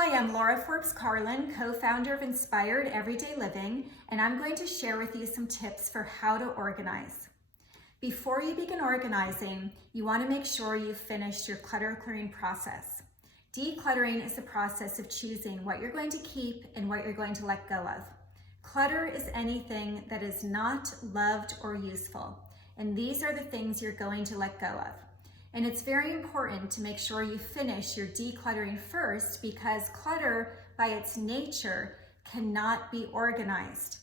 Hi, I'm Laura Forbes Carlin, co-founder of Inspired Everyday Living, and I'm going to share with you some tips for how to organize. Before you begin organizing, you want to make sure you've finished your clutter clearing process. Decluttering is the process of choosing what you're going to keep and what you're going to let go of. Clutter is anything that is not loved or useful, and these are the things you're going to let go of. And it's very important to make sure you finish your decluttering first, because clutter by its nature cannot be organized.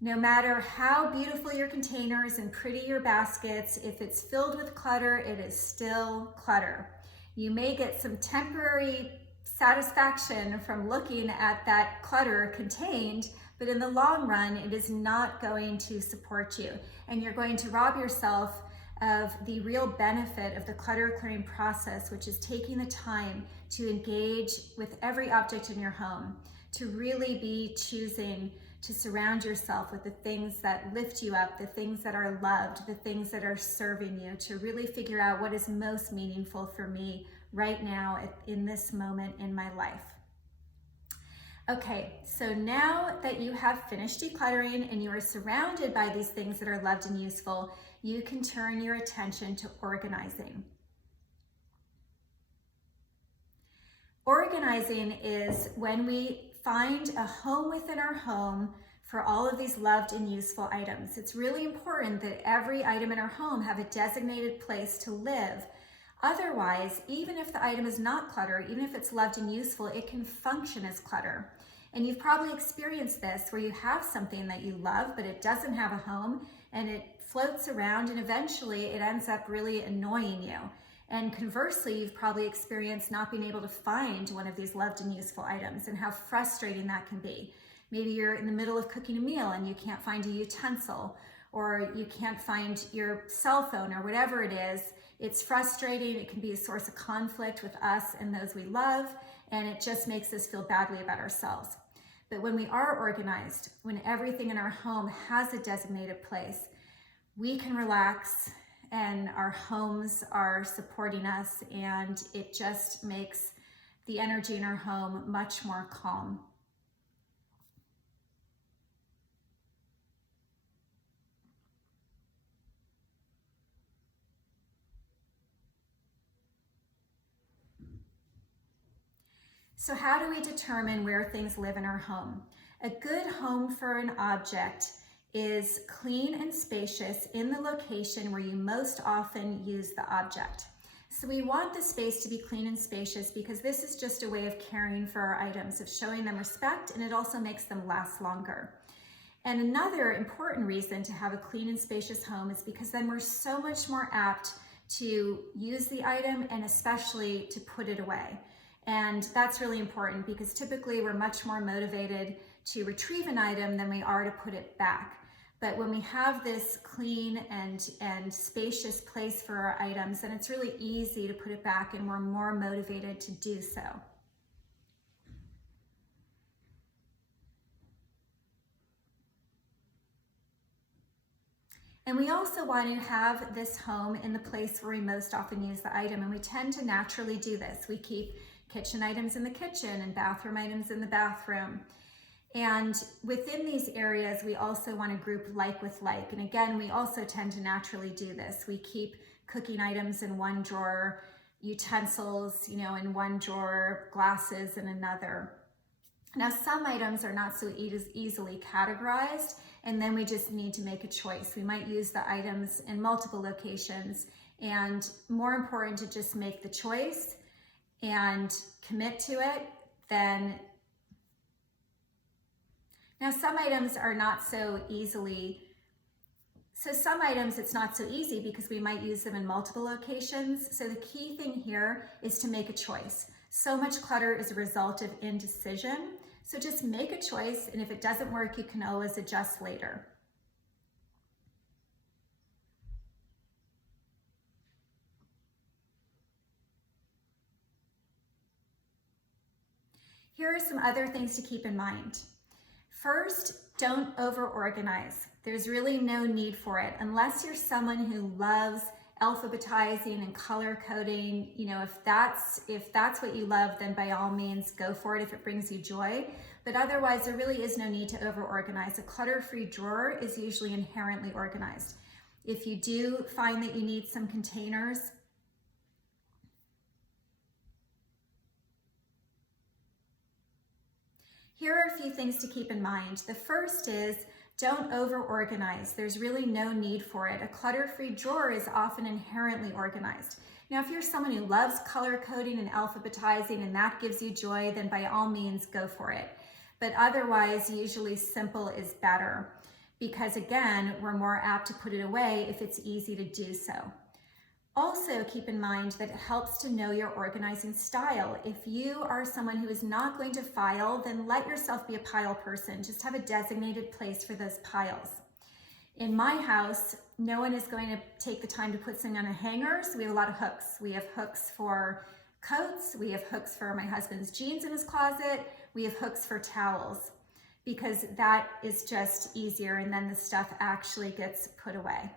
No matter how beautiful your containers and pretty your baskets, if it's filled with clutter, it is still clutter. You may get some temporary satisfaction from looking at that clutter contained, but in the long run, it is not going to support you. And you're going to rob yourself of the real benefit of the clutter clearing process, which is taking the time to engage with every object in your home, to really be choosing to surround yourself with the things that lift you up, the things that are loved, the things that are serving you, to really figure out what is most meaningful for me right now in this moment in my life. Okay, so now that you have finished decluttering and you are surrounded by these things that are loved and useful, you can turn your attention to organizing. Organizing is when we find a home within our home for all of these loved and useful items. It's really important that every item in our home have a designated place to live. Otherwise, even if the item is not clutter, even if it's loved and useful, it can function as clutter. And you've probably experienced this where you have something that you love, but it doesn't have a home and it floats around and eventually it ends up really annoying you. And conversely, you've probably experienced not being able to find one of these loved and useful items and how frustrating that can be. Maybe you're in the middle of cooking a meal and you can't find a utensil, or you can't find your cell phone or whatever it is. It's frustrating. It can be a source of conflict with us and those we love, and it just makes us feel badly about ourselves. But when we are organized, when everything in our home has a designated place, we can relax and our homes are supporting us, and it just makes the energy in our home much more calm. So how do we determine where things live in our home? A good home for an object is clean and spacious in the location where you most often use the object. So we want the space to be clean and spacious because this is just a way of caring for our items, of showing them respect, and it also makes them last longer. And another important reason to have a clean and spacious home is because then we're so much more apt to use the item and especially to put it away. And that's really important because typically we're much more motivated to retrieve an item than we are to put it back. But when we have this clean and spacious place for our items, then it's really easy to put it back and we're more motivated to do so. And we also want to have this home in the place where we most often use the item, and we tend to naturally do this. We keep kitchen items in the kitchen and bathroom items in the bathroom. And within these areas, we also want to group like with like. And again, we also tend to naturally do this. We keep cooking items in one drawer, utensils, in one drawer, glasses in another. Now, some items are not so easily categorized, and then we just need to make a choice. We might use the items in multiple locations, and more important to just make the choice and commit to it than. Now, some items are not so easily, some items it's not so easy because we might use them in multiple locations. So the key thing here is to make a choice. So much clutter is a result of indecision. So just make a choice, and if it doesn't work, you can always adjust later. Here are some other things to keep in mind. First, don't over-organize. There's really no need for it unless you're someone who loves alphabetizing and color coding, you know, if that's what you love, then by all means go for it if it brings you joy. But otherwise, there really is no need to over-organize. A clutter-free drawer is usually inherently organized. If you do find that you need some containers, here are a few things to keep in mind. The first is don't over-organize. There's really no need for it. A clutter-free drawer is often inherently organized. Now, if you're someone who loves color coding and alphabetizing and that gives you joy, then by all means go for it. But otherwise, usually simple is better because again, we're more apt to put it away if it's easy to do so. Also, keep in mind that it helps to know your organizing style. If you are someone who is not going to file, then let yourself be a pile person. Just have a designated place for those piles. In my house, no one is going to take the time to put something on a hanger, so we have a lot of hooks. We have hooks for coats, we have hooks for my husband's jeans in his closet, we have hooks for towels, because that is just easier and then the stuff actually gets put away.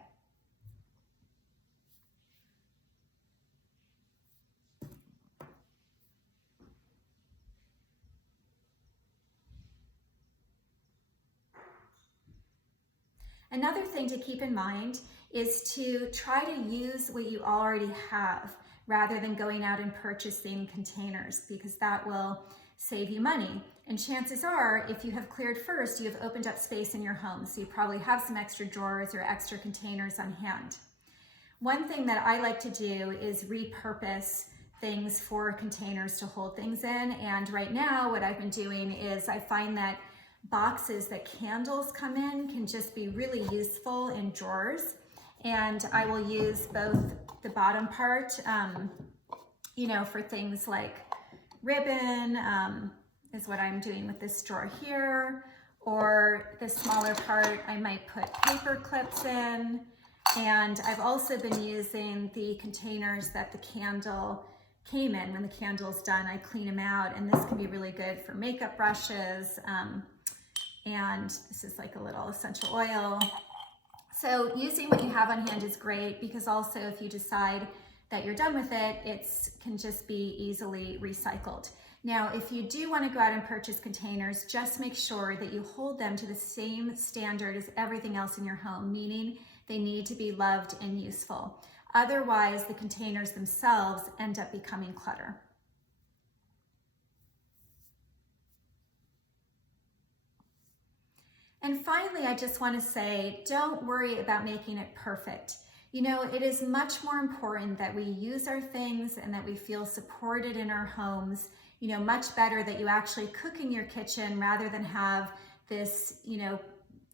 Another thing to keep in mind is to try to use what you already have rather than going out and purchasing containers, because that will save you money. And chances are, if you have cleared first, you have opened up space in your home. So you probably have some extra drawers or extra containers on hand. One thing that I like to do is repurpose things for containers to hold things in. And right now, what I've been doing is I find that boxes that candles come in can just be really useful in drawers. And I will use both the bottom part, you know, for things like ribbon, is what I'm doing with this drawer here, or the smaller part, I might put paper clips in. And I've also been using the containers that the candle came in. When the candle's done, I clean them out, and this can be really good for makeup brushes. And this is like a little essential oil. So using what you have on hand is great, because also if you decide that you're done with it, it can just be easily recycled. Now, if you do want to go out and purchase containers, just make sure that you hold them to the same standard as everything else in your home, meaning they need to be loved and useful. Otherwise, the containers themselves end up becoming clutter. And finally, I just want to say, don't worry about making it perfect. You know, it is much more important that we use our things and that we feel supported in our homes. You know, much better that you actually cook in your kitchen rather than have this, you know,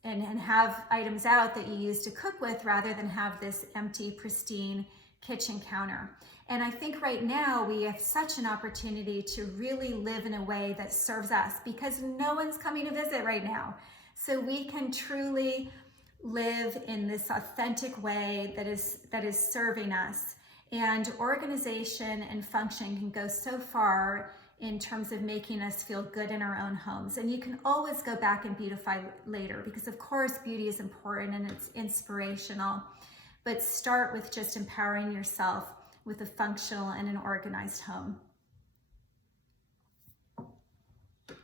and have items out that you use to cook with rather than have this empty, pristine kitchen counter. And I think right now we have such an opportunity to really live in a way that serves us, because no one's coming to visit right now. So we can truly live in this authentic way that is serving us. And organization and function can go so far in terms of making us feel good in our own homes. And you can always go back and beautify later, because of course beauty is important and it's inspirational, but start with just empowering yourself with a functional and an organized home.